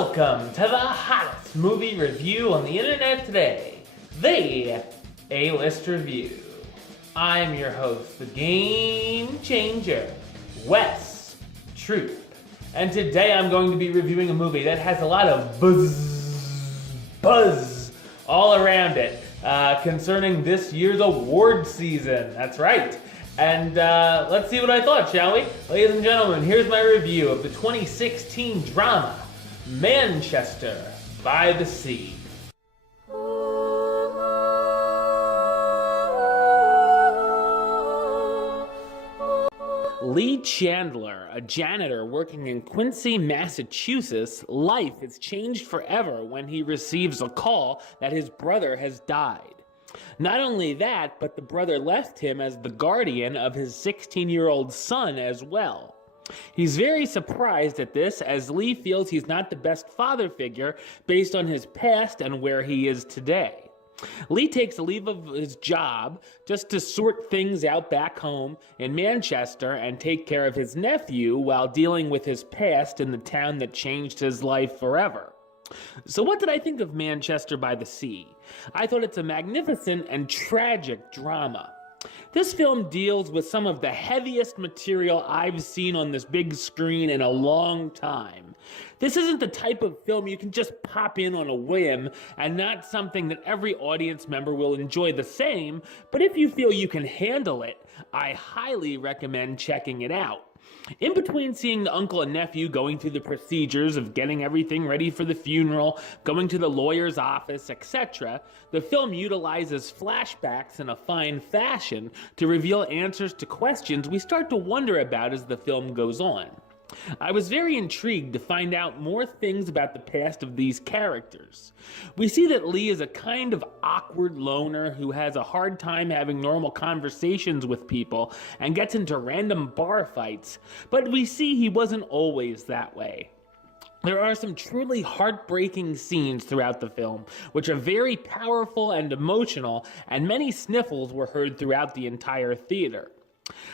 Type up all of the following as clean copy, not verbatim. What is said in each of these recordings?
Welcome to the hottest movie review on the internet today, the A-List Review. I'm your host, the Game Changer, Wes Troop. And today I'm going to be reviewing a movie that has a lot of buzz all around it concerning this year's award season. That's right. And let's see what I thought, shall we? Ladies and gentlemen, here's my review of the 2016 drama, Manchester by the Sea. Lee Chandler, a janitor working in Quincy, Massachusetts, life is changed forever when he receives a call that his brother has died. Not only that, but the brother left him as the guardian of his 16-year-old son as well. He's very surprised at this, as Lee feels he's not the best father figure based on his past and where he is today. Lee takes a leave of his job just to sort things out back home in Manchester and take care of his nephew while dealing with his past in the town that changed his life forever. So what did I think of Manchester by the Sea? I thought it's a magnificent and tragic drama. This film deals with some of the heaviest material I've seen on this big screen in a long time. This isn't the type of film you can just pop in on a whim and not something that every audience member will enjoy the same, but if you feel you can handle it, I highly recommend checking it out. In between seeing the uncle and nephew going through the procedures of getting everything ready for the funeral, going to the lawyer's office, etc., the film utilizes flashbacks in a fine fashion to reveal answers to questions we start to wonder about as the film goes on. I was very intrigued to find out more things about the past of these characters. We see that Lee is a kind of awkward loner who has a hard time having normal conversations with people and gets into random bar fights, but we see he wasn't always that way. There are some truly heartbreaking scenes throughout the film, which are very powerful and emotional, and many sniffles were heard throughout the entire theater.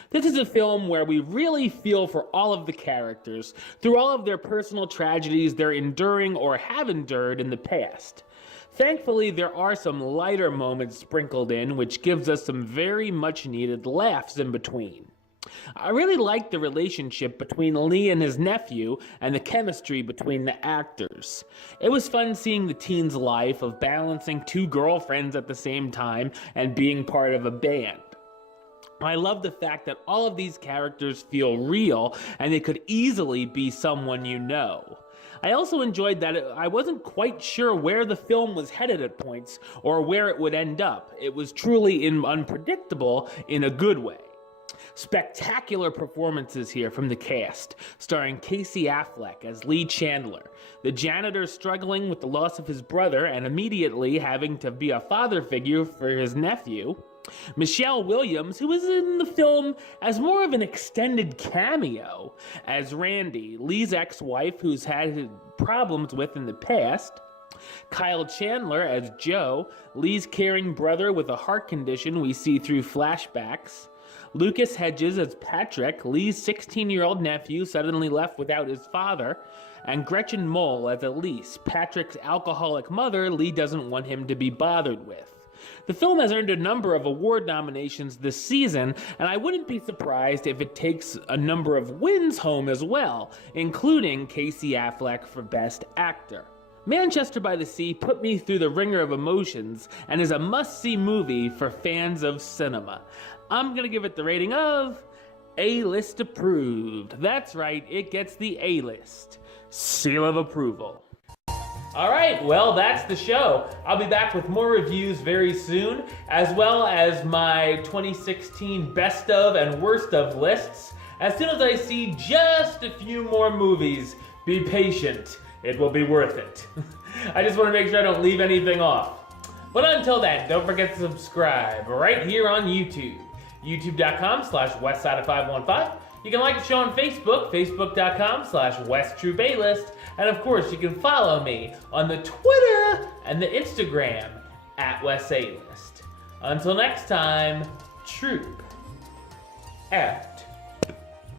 This is a film where we really feel for all of the characters, through all of their personal tragedies they're enduring or have endured in the past. Thankfully, there are some lighter moments sprinkled in, which gives us some very much needed laughs in between. I really liked the relationship between Lee and his nephew and the chemistry between the actors. It was fun seeing the teen's life of balancing two girlfriends at the same time and being part of a band. I love the fact that all of these characters feel real and they could easily be someone you know. I also enjoyed that I wasn't quite sure where the film was headed at points or where it would end up. It was truly unpredictable in a good way. Spectacular performances here from the cast, starring Casey Affleck as Lee Chandler, the janitor struggling with the loss of his brother and immediately having to be a father figure for his nephew. Michelle Williams, who is in the film as more of an extended cameo, as Randy, Lee's ex-wife who's had problems with in the past. Kyle Chandler as Joe, Lee's caring brother with a heart condition we see through flashbacks. Lucas Hedges as Patrick, Lee's 16-year-old nephew suddenly left without his father. And Gretchen Mol as Elise, Patrick's alcoholic mother Lee doesn't want him to be bothered with. The film has earned a number of award nominations this season, and I wouldn't be surprised if it takes a number of wins home as well, including Casey Affleck for Best Actor. Manchester by the Sea put me through the ringer of emotions and is a must-see movie for fans of cinema. I'm gonna give it the rating of A-List approved. That's right, it gets the A-List seal of approval. Alright, well that's the show. I'll be back with more reviews very soon, as well as my 2016 best of and worst of lists. As soon as I see just a few more movies, be patient, it will be worth it. I just want to make sure I don't leave anything off. But until then, don't forget to subscribe right here on YouTube. youtube.com/westside515. You can like the show on Facebook, facebook.com/WestTrueBaylist. And of course, you can follow me on the Twitter and the Instagram @WesAList. Until next time, Troop F.